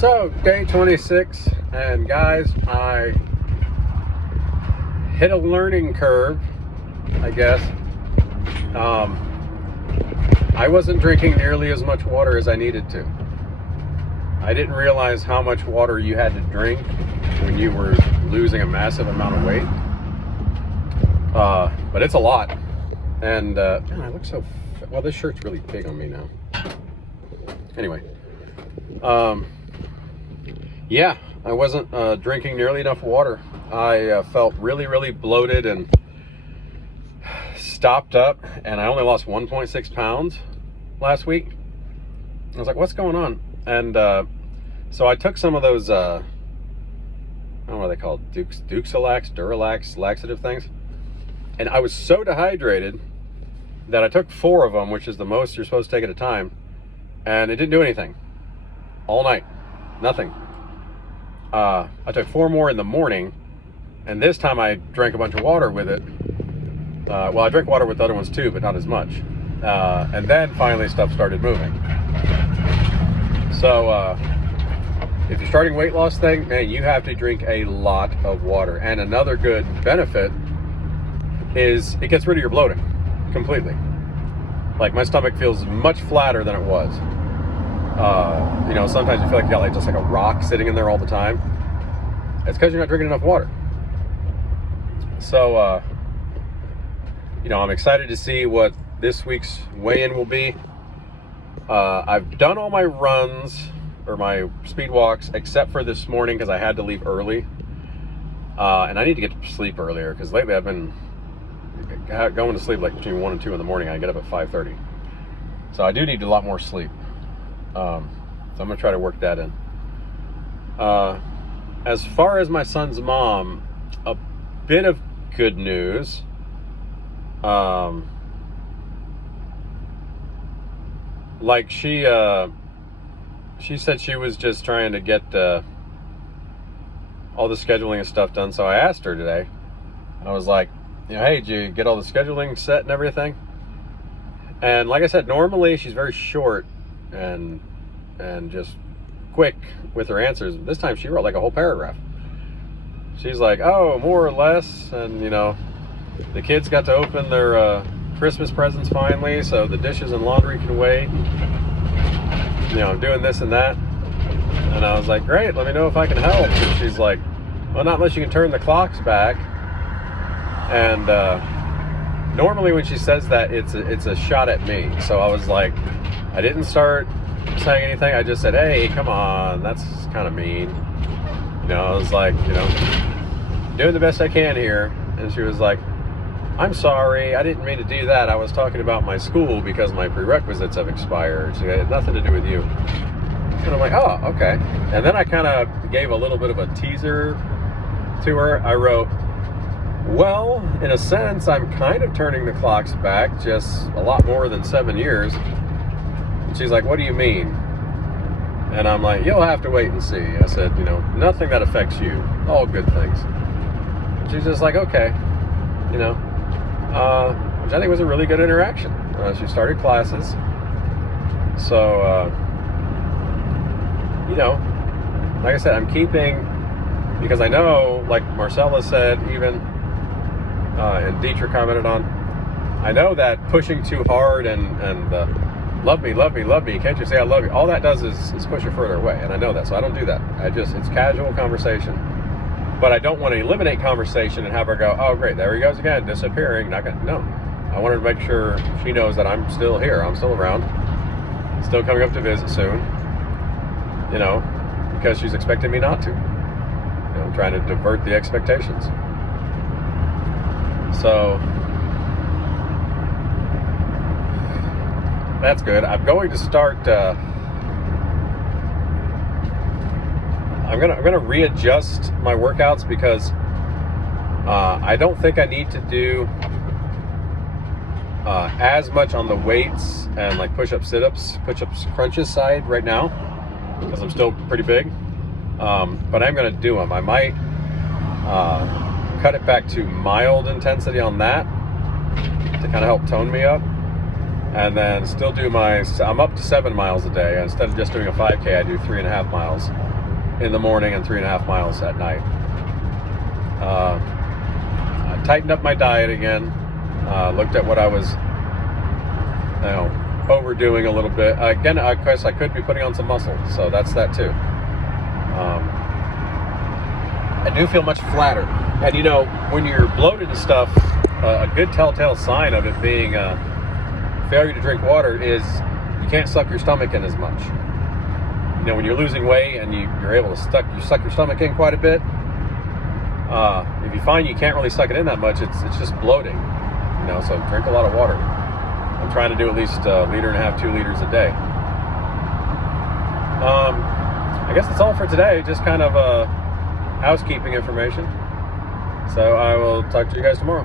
So, day 26, and guys, I hit a learning curve, I guess. I wasn't drinking nearly as much water as I needed to. I didn't realize how much water you had to drink when you were losing a massive amount of weight. But it's a lot. And, man, I look so... Well, this shirt's really big on me now. Anyway. Yeah, I wasn't drinking nearly enough water. I felt really, really bloated and stopped up, and I only lost 1.6 pounds last week. I was like, what's going on? And so I took some of those, I don't know what they called, Duxalax, Duralax, laxative things. And I was so dehydrated that I took 4 of them, which is the most you're supposed to take at a time. And it didn't do anything. All night. Nothing. I took 4 more in the morning, and this time I drank a bunch of water with it. Well, I drank water with the other ones too, but not as much. And then finally stuff started moving. So if you're starting weight loss thing, man, you have to drink a lot of water. And another good benefit is it gets rid of your bloating completely. Like, my stomach feels much flatter than it was. You know, sometimes you feel like you got like just like a rock sitting in there all the time. It's because you're not drinking enough water. So, you know, I'm excited to see what this week's weigh-in will be. I've done all my runs or my speed walks except for this morning because I had to leave early. And I need to get to sleep earlier because lately I've been going to sleep like between 1 and 2 in the morning. I get up at 5:30. So I do need a lot more sleep. So I'm going to try to work that in. As far as my son's mom, a bit of good news. Like she said she was just trying to get all the scheduling and stuff done. So I asked her today. I was like, you know, hey, did you get all the scheduling set and everything? And like I said, normally she's very short and just quick with her answers. This time she wrote like a whole paragraph. She's like, oh, more or less, and you know, the kids got to open their Christmas presents finally, so the dishes and laundry can wait. You know, I'm doing this and that. And I was like, great, let me know if I can help. And she's like, well, not unless you can turn the clocks back. And normally when she says that, it's a shot at me. So I was like, I didn't start saying anything. I just said, hey, come on, that's kind of mean. You know, I was like, you know, doing the best I can here. And she was like, I'm sorry, I didn't mean to do that. I was talking about my school because my prerequisites have expired. So it had nothing to do with you. And I'm like, oh, okay. And then I kind of gave a little bit of a teaser to her. I wrote, well, in a sense, I'm kind of turning the clocks back, just a lot more than 7 years. And she's like, what do you mean? And I'm like, you'll have to wait and see. I said, you know, nothing that affects you, all good things. And she's just like, okay, you know, which I think was a really good interaction. She started classes. So, you know, like I said, I'm keeping, because I know, like Marcella said, even, and Dietrich commented on, I know that pushing too hard and love me, love me, love me, can't you say I love you? All that does is push you further away, and I know that, so I don't do that. It's casual conversation. But I don't want to eliminate conversation and have her go, oh great, there he goes again, disappearing. Not gonna, no. I want her to make sure she knows that I'm still here, I'm still around, still coming up to visit soon, you know, because she's expecting me not to. You know, I'm trying to divert the expectations. So that's good. I'm going to start. I'm gonna readjust my workouts because I don't think I need to do as much on the weights and like push-ups, sit-ups, push-ups, crunches side right now because I'm still pretty big. But I'm gonna do them. I might cut it back to mild intensity on that to kind of help tone me up. And then still do I'm up to 7 miles a day. Instead of just doing a 5K, I do 3.5 miles. in the morning and 3.5 miles at night. I tightened up my diet again. Looked at what I was, overdoing a little bit. Again, I guess I could be putting on some muscle, so that's that too. I do feel much flatter. And when you're bloated and stuff, a good telltale sign of it being failure to drink water is you can't suck your stomach in as much. When you're losing weight and you're able to suck your stomach in quite a bit, if you find you can't really suck it in that much, it's just bloating. So drink a lot of water. I'm trying to do at least 1.5 liters, 2 liters a day. I guess that's all for today. Just kind of housekeeping information. So I will talk to you guys tomorrow.